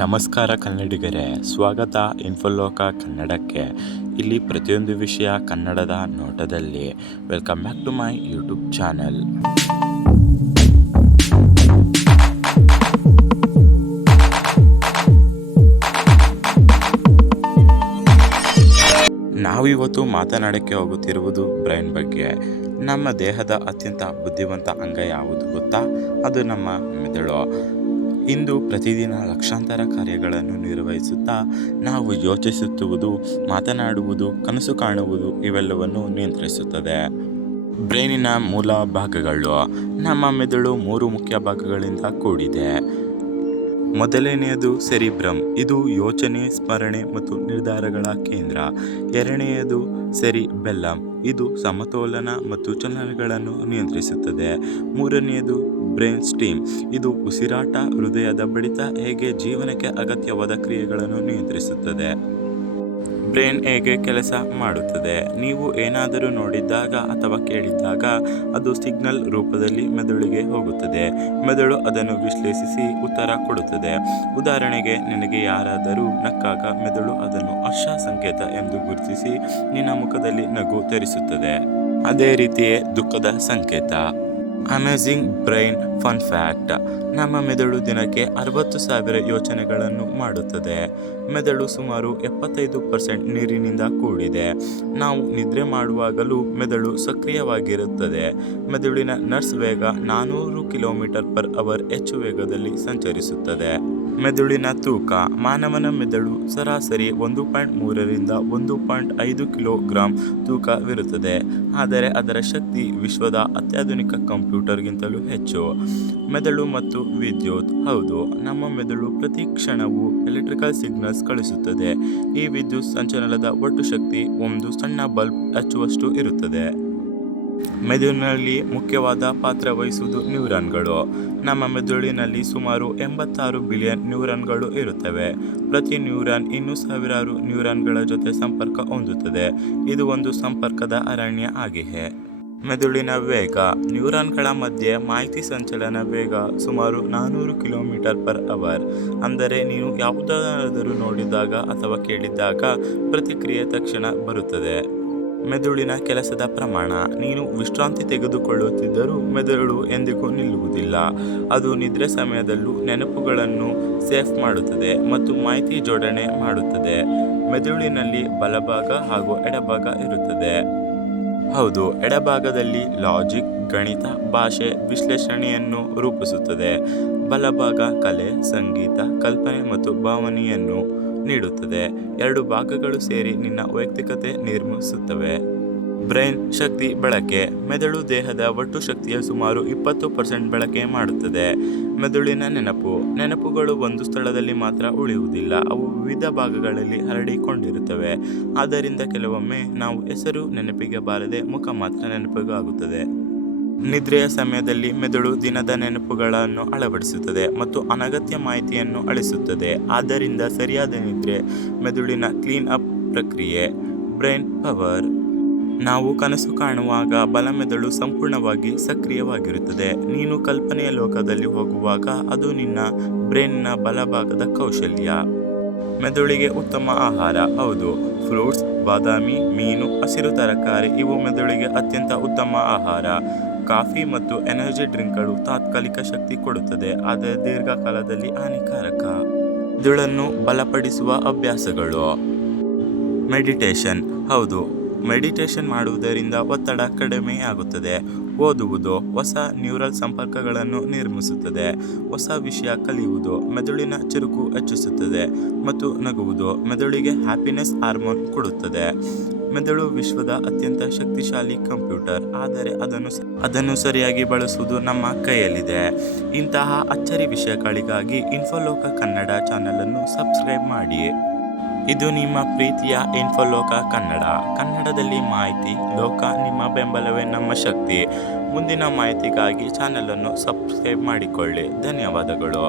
ನಮಸ್ಕಾರ ಕನ್ನಡಿಗರೇ, ಸ್ವಾಗತ ಇನ್ಫೋಲೋಕ ಕನ್ನಡಕ್ಕೆ. ಇಲ್ಲಿ ಪ್ರತಿಯೊಂದು ವಿಷಯ ಕನ್ನಡದ ನೋಟದಲ್ಲಿ. Welcome back to my YouTube channel. ನಾವಿವತ್ತು ಮಾತನಾಡಕ್ಕೆ ಹೋಗುತ್ತಿರುವುದು ಬ್ರೈನ್ ಬಗ್ಗೆ. ನಮ್ಮ ದೇಹದ ಅತ್ಯಂತ ಬುದ್ಧಿವಂತ ಅಂಗ ಯಾವುದು ಗೊತ್ತಾ? ಅದು ನಮ್ಮ ಮೆದುಳು. ಇಂದು ಪ್ರತಿದಿನ ಲಕ್ಷಾಂತರ ಕಾರ್ಯಗಳನ್ನು ನಿರ್ವಹಿಸುತ್ತಾ ನಾವು ಯೋಚಿಸುತ್ತಿರುವುದು, ಮಾತನಾಡುವುದು, ಕನಸು ಕಾಣುವುದು ಇವೆಲ್ಲವನ್ನು ನಿಯಂತ್ರಿಸುತ್ತದೆ. ಬ್ರೈನಿನ ಮೂಲ ಭಾಗಗಳು. ನಮ್ಮ ಮೆದುಳು 3 ಮುಖ್ಯ ಭಾಗಗಳಿಂದ ಕೂಡಿದೆ. ಮೊದಲನೆಯದು ಸೆರಿಬ್ರಮ್. ಇದು ಯೋಚನೆ, ಸ್ಮರಣೆ ಮತ್ತು ನಿರ್ಧಾರಗಳ ಕೇಂದ್ರ. ಎರಡನೆಯದು ಸೆರಿಬೆಲ್ಲಮ್. ಇದು ಸಮತೋಲನ ಮತ್ತು ಚಲನೆಗಳನ್ನು ನಿಯಂತ್ರಿಸುತ್ತದೆ. ಮೂರನೆಯದು ಬ್ರೈನ್ ಸ್ಟೀಮ್. ಇದು ಉಸಿರಾಟ, ಹೃದಯದ ಬಡಿತ, ಹೇಗೆ ಜೀವನಕ್ಕೆ ಅಗತ್ಯವಾದ ಕ್ರಿಯೆಗಳನ್ನು ನಿಯಂತ್ರಿಸುತ್ತದೆ. ಬ್ರೈನ್ ಹೇಗೆ ಕೆಲಸ ಮಾಡುತ್ತದೆ? ನೀವು ಏನಾದರೂ ನೋಡಿದಾಗ ಅಥವಾ ಕೇಳಿದಾಗ ಅದು ಸಿಗ್ನಲ್ ರೂಪದಲ್ಲಿ ಮೆದುಳಿಗೆ ಹೋಗುತ್ತದೆ. ಮೆದುಳು ಅದನ್ನು ವಿಶ್ಲೇಷಿಸಿ ಉತ್ತರ ಕೊಡುತ್ತದೆ. ಉದಾಹರಣೆಗೆ, ನಿನಗೆ ಯಾರಾದರೂ ನಕ್ಕಾಗ ಮೆದುಳು ಅದನ್ನು ಹರ್ಷ ಸಂಕೇತ ಎಂದು ಗುರುತಿಸಿ ನಿನ್ನ ಮುಖದಲ್ಲಿ ನಗು ತರಿಸುತ್ತದೆ. ಅದೇ ರೀತಿಯೇ ದುಃಖದ ಸಂಕೇತ. Amazing brain fun fact. ನಮ್ಮ ಮೆದುಳು ದಿನಕ್ಕೆ 60,000 ಯೋಚನೆಗಳನ್ನು ಮಾಡುತ್ತದೆ. ಮೆದುಳು ಸುಮಾರು 75% ನೀರಿನಿಂದ ಕೂಡಿದೆ. ನಾವು ನಿದ್ರೆ ಮಾಡುವಾಗಲೂ ಮೆದುಳು ಸಕ್ರಿಯವಾಗಿರುತ್ತದೆ. ಮೆದುಳಿನ ನರ್ವ್ಸ್ ವೇಗ 400 km/h ಹೆಚ್ಚು ವೇಗದಲ್ಲಿ ಸಂಚರಿಸುತ್ತದೆ. ಮೆದುಳಿನ ತೂಕ. ಮಾನವನ ಮೆದುಳು ಸರಾಸರಿ 1.3 ರಿಂದ 1.5 ಕಿಲೋಗ್ರಾಂ ತೂಕವಿರುತ್ತದೆ. ಆದರೆ ಅದರ ಶಕ್ತಿ ವಿಶ್ವದ ಅತ್ಯಾಧುನಿಕ ಕಂಪ್ಯೂಟರ್ಗಿಂತಲೂ ಹೆಚ್ಚು. ಮೆದುಳು ಮತ್ತು ವಿದ್ಯುತ್. ಹೌದು, ನಮ್ಮ ಮೆದುಳು ಪ್ರತಿ ಕ್ಷಣವೂ ಎಲೆಕ್ಟ್ರಿಕಲ್ ಸಿಗ್ನಲ್ಸ್ ಕಳಿಸುತ್ತದೆ. ಈ ವಿದ್ಯುತ್ ಸಂಚಲನದ ಒಟ್ಟು ಶಕ್ತಿ ಒಂದು ಸಣ್ಣ ಬಲ್ಬ್ ಹಚ್ಚುವಷ್ಟು ಇರುತ್ತದೆ. ಮೆದುಳಿನಲ್ಲಿ ಮುಖ್ಯವಾದ ಪಾತ್ರ ವಹಿಸುವುದು ನ್ಯೂರಾನ್ಗಳು. ನಮ್ಮ ಮೆದುಳಿನಲ್ಲಿ ಸುಮಾರು 86 ಬಿಲಿಯನ್ ನ್ಯೂರಾನ್ಗಳು ಇರುತ್ತವೆ. ಪ್ರತಿ ನ್ಯೂರಾನ್ ಇನ್ನೂ ಸಾವಿರಾರು ನ್ಯೂರಾನ್ಗಳ ಜೊತೆ ಸಂಪರ್ಕ ಹೊಂದುತ್ತದೆ. ಇದು ಒಂದು ಸಂಪರ್ಕದ ಅರಣ್ಯ ಆಗಿದೆ. ಮೆದುಳಿನ ವೇಗ. ನ್ಯೂರಾನ್ಗಳ ಮಧ್ಯೆ ಮಾಹಿತಿ ಸಂಚಲನ ವೇಗ ಸುಮಾರು 400 km/h. ಅಂದರೆ ನೀನು ಯಾವುದಾದರೂ ನೋಡಿದಾಗ ಅಥವಾ ಕೇಳಿದಾಗ ಪ್ರತಿಕ್ರಿಯೆ ತಕ್ಷಣ ಬರುತ್ತದೆ. ಮೆದುಳಿನ ಕೆಲಸದ ಪ್ರಮಾಣ. ನೀನು ವಿಶ್ರಾಂತಿ ತೆಗೆದುಕೊಳ್ಳುತ್ತಿದ್ದರೂ ಮೆದುಳು ಎಂದಿಗೂ ನಿಲ್ಲುವುದಿಲ್ಲ. ಅದು ನಿದ್ರೆ ಸಮಯದಲ್ಲೂ ನೆನಪುಗಳನ್ನು ಸೇವ್ ಮಾಡುತ್ತದೆ ಮತ್ತು ಮಾಹಿತಿ ಜೋಡಣೆ ಮಾಡುತ್ತದೆ. ಮೆದುಳಿನಲ್ಲಿ ಬಲಭಾಗ ಹಾಗೂ ಎಡಭಾಗ ಇರುತ್ತದೆ. ಹೌದು, ಎಡಭಾಗದಲ್ಲಿ ಲಾಜಿಕ್, ಗಣಿತ, ಭಾಷೆ, ವಿಶ್ಲೇಷಣೆಯನ್ನು ರೂಪಿಸುತ್ತದೆ. ಬಲಭಾಗ ಕಲೆ, ಸಂಗೀತ, ಕಲ್ಪನೆ ಮತ್ತು ಭಾವನೆಯನ್ನು ನೀಡುತ್ತದೆ. 2 ಭಾಗಗಳು ಸೇರಿ ನಿನ್ನ ವೈಯಕ್ತಿಕತೆ ನಿರ್ಮಿಸುತ್ತವೆ. ಬ್ರೈನ್ ಶಕ್ತಿ ಬಳಕೆ. ಮೆದುಳು ದೇಹದ ಒಟ್ಟು ಶಕ್ತಿಯ ಸುಮಾರು 20% ಬಳಕೆ ಮಾಡುತ್ತದೆ. ಮೆದುಳಿನ ನೆನಪುಗಳು ಒಂದು ಸ್ಥಳದಲ್ಲಿ ಮಾತ್ರ ಉಳಿಯುವುದಿಲ್ಲ. ಅವು ವಿವಿಧ ಭಾಗಗಳಲ್ಲಿ ಹರಡಿಕೊಂಡಿರುತ್ತವೆ. ಆದ್ದರಿಂದ ಕೆಲವೊಮ್ಮೆ ನಾವು ಹೆಸರು ನೆನಪಿಗೆ ಬಾರದೆ ಮುಖ ಮಾತ್ರ ನೆನಪಿಗಾಗುತ್ತದೆ. ನಿದ್ರೆಯ ಸಮಯದಲ್ಲಿ ಮೆದುಳು ದಿನದ ನೆನಪುಗಳನ್ನು ಅಳವಡಿಸುತ್ತದೆ ಮತ್ತು ಅನಗತ್ಯ ಮಾಹಿತಿಯನ್ನು ಅಳಿಸುತ್ತದೆ. ಆದ್ದರಿಂದ ಸರಿಯಾದ ನಿದ್ರೆ ಮೆದುಳಿನ ಕ್ಲೀನ್ ಅಪ್ ಪ್ರಕ್ರಿಯೆ. Brain power. ನಾವು ಕನಸು ಕಾಣುವಾಗ ಬಲಮೆದುಳು ಸಂಪೂರ್ಣವಾಗಿ ಸಕ್ರಿಯವಾಗಿರುತ್ತದೆ. ನೀನು ಕಲ್ಪನೆಯ ಲೋಕದಲ್ಲಿ ಹೋಗುವಾಗ ಅದು ನಿನ್ನ ಬ್ರೈನ್ನ ಬಲಭಾಗದ ಕೌಶಲ್ಯ. ಮೆದುಳಿಗೆ ಉತ್ತಮ ಆಹಾರ. ಹೌದು, ಫ್ರೂಟ್ಸ್, ಬಾದಾಮಿ, ಮೀನು, ಹಸಿರು ತರಕಾರಿ ಇವು ಮೆದುಳಿಗೆ ಅತ್ಯಂತ ಉತ್ತಮ ಆಹಾರ. ಕಾಫಿ ಮತ್ತು ಎನರ್ಜಿ ಡ್ರಿಂಕ್ಗಳು ತಾತ್ಕಾಲಿಕ ಶಕ್ತಿ ಕೊಡುತ್ತದೆ, ಆದರೆ ದೀರ್ಘಕಾಲದಲ್ಲಿ ಹಾನಿಕಾರಕ. ಮೆದುಳನ್ನು ಬಲಪಡಿಸುವ ಅಭ್ಯಾಸಗಳು. ಮೆಡಿಟೇಷನ್. ಹೌದು, ಮೆಡಿಟೇಷನ್ ಮಾಡುವುದರಿಂದ ಒತ್ತಡ ಕಡಿಮೆಯಾಗುತ್ತದೆ. ಓದುವುದು ಹೊಸ ನ್ಯೂರಲ್ ಸಂಪರ್ಕಗಳನ್ನು ನಿರ್ಮಿಸುತ್ತದೆ. ಹೊಸ ವಿಷಯ ಕಲಿಯುವುದು ಮೆದುಳಿನ ಚುರುಕು ಹೆಚ್ಚಿಸುತ್ತದೆ. ಮತ್ತು ನಗುವುದು ಮೆದುಳಿಗೆ ಹ್ಯಾಪಿನೆಸ್ ಹಾರ್ಮೋನ್ ಕೊಡುತ್ತದೆ. ಮೆದುಳು ವಿಶ್ವದ ಅತ್ಯಂತ ಶಕ್ತಿಶಾಲಿ ಕಂಪ್ಯೂಟರ್, ಆದರೆ ಅದನ್ನು ಸರಿಯಾಗಿ ಬಳಸುವುದು ನಮ್ಮ ಕೈಯಲ್ಲಿದೆ. ಇಂತಹ ಅಚ್ಚರಿ ವಿಷಯಗಳಿಗಾಗಿ ಇನ್ಫೋಲೋಕ ಕನ್ನಡ ಚಾನಲನ್ನು ಸಬ್ಸ್ಕ್ರೈಬ್ ಮಾಡಿ. ಇದು ನಿಮ್ಮ ಪ್ರೀತಿಯ ಇನ್ಫೋಲೋಕ ಕನ್ನಡ. ಕನ್ನಡದಲ್ಲಿ ಮಾಹಿತಿ ಲೋಕ. ನಿಮ್ಮ ಬೆಂಬಲವೇ ನಮ್ಮ ಶಕ್ತಿ. ಮುಂದಿನ ಮಾಹಿತಿಗಾಗಿ ಚಾನಲನ್ನು ಸಬ್ಸ್ಕ್ರೈಬ್ ಮಾಡಿಕೊಳ್ಳಿ. ಧನ್ಯವಾದಗಳು.